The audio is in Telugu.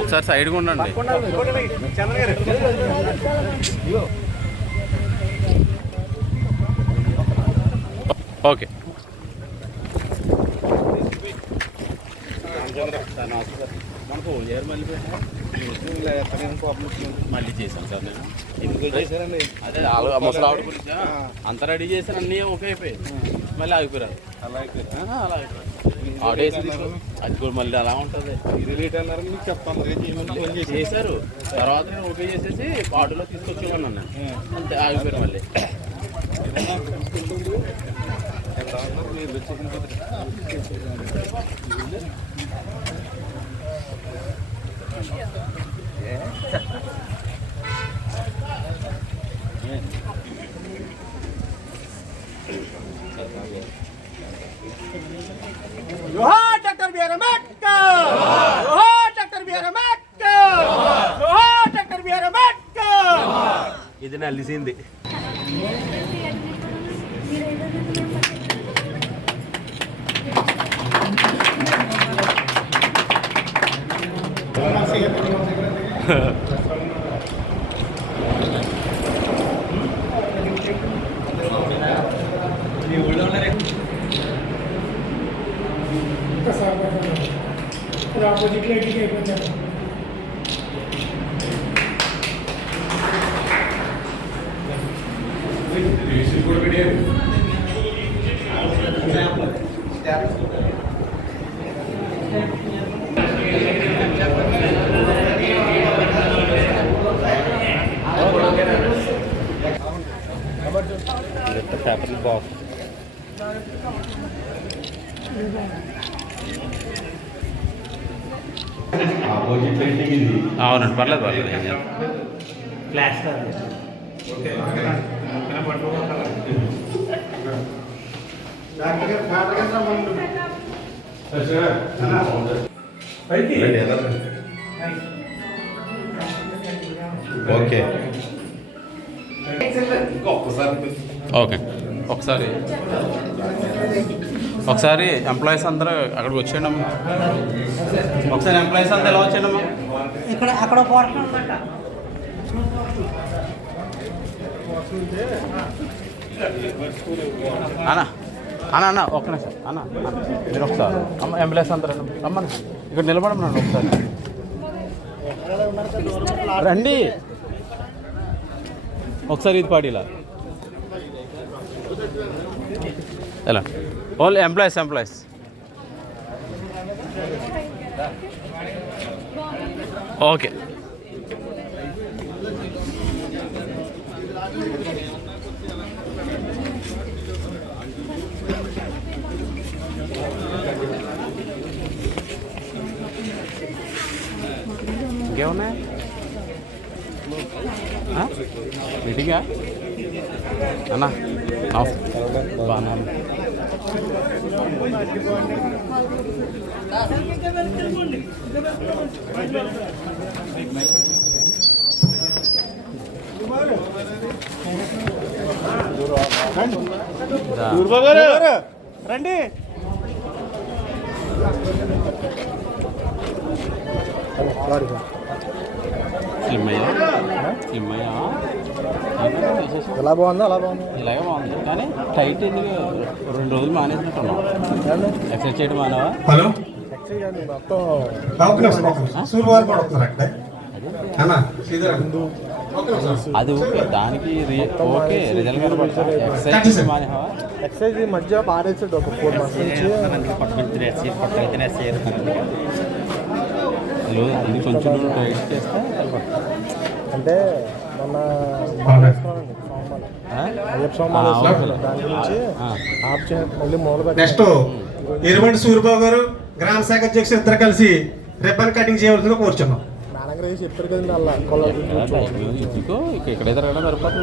ఒకసారి సైడ్గా ఉండండి. ఓకే మళ్ళీ చేశాను సార్ నేను. అదే ముసలి ఆవిడ గురించి అంత రెడీ చేశాను, అన్నీ ఓకే అయిపోయాయి. మళ్ళీ ఆగిపోయారు. అలా అయిపోయారు ఆడేసి అది కూడా మళ్ళీ అలా ఉంటుంది. చేశారు తర్వాత నేను ఓకే చేసేసి ఆటోలో తీసుకొచ్చేవాడిని. అంతే ఆగిపోయారు. మళ్ళీ जोहार डॉक्टर बी आर अम्बेडकर, जोहार डॉक्टर बी आर अम्बेडकर, जोहार डॉक्टर बी आर अम्बेडकर. ఇది నలిసింది. ఆపోజిట్ లైట్కి అయిపోతాను. పేపర్ బాక్స్ అవునండి. పర్లేదు పర్లేదు. ఓకే ఓకే ఒకసారి ఎంప్లాయీస్ అందరూ అక్కడికి వచ్చేయండమ్మా. ఒకసారి ఎంప్లాయీస్ అంతా ఎలా వచ్చేయండమ్మా. ఇక్కడ అక్కడ పోర్షన్ ఉందంట. అన్న అన్న అన్న ఒక్క నిమిషం అన్న మీరు ఒకసారి అమ్మ ఎంప్లాయీస్ అందరూ అమ్మ ఇక్కడ నిలబడమనండి. ఒకసారి రండి. ఒకసారి ఇది పాడీలా ఎలా ఓన్లీ ఎంప్లాయీస్ ఓకే. ఇంకేమున్నాయి మీటింగా అన్నా? బాగా రండి. ఎలా బాగుందో అలా బాగుంది. ఇలాగే బాగుంది కానీ టైట్ ఎందుకు 2 రోజులు మానేసినట్టున్నాం. ఎక్సర్సైజ్ చేయడం మానవా? హలో అది ఓకే, దానికి ఓకే రిజల్ట్ కనబడుతుంది. ఎక్సర్సైజ్ మానేవా? ఎక్సర్సైజ్ ఈ మధ్య పారేసాడు ఒక 4 months నుంచి. ఇది కొంచెం టైట్ చేస్తే అంటే మొన్న దాని గురించి ఆప్ మళ్ళీ మొదలు నెక్స్ట్ ఎరుమంటి సూర్యబాబు గారు గ్రామ శాఖ అధ్యక్షులు ఇద్దరు కలిసి రిబ్బన్ కటింగ్ చేయవలసిందిగా కోరుచున్నాం. మేడం గారు చెప్పారు కదండి అలా కొల్ల ఇక్కడ ఎదురగడం సరిపోతుంది.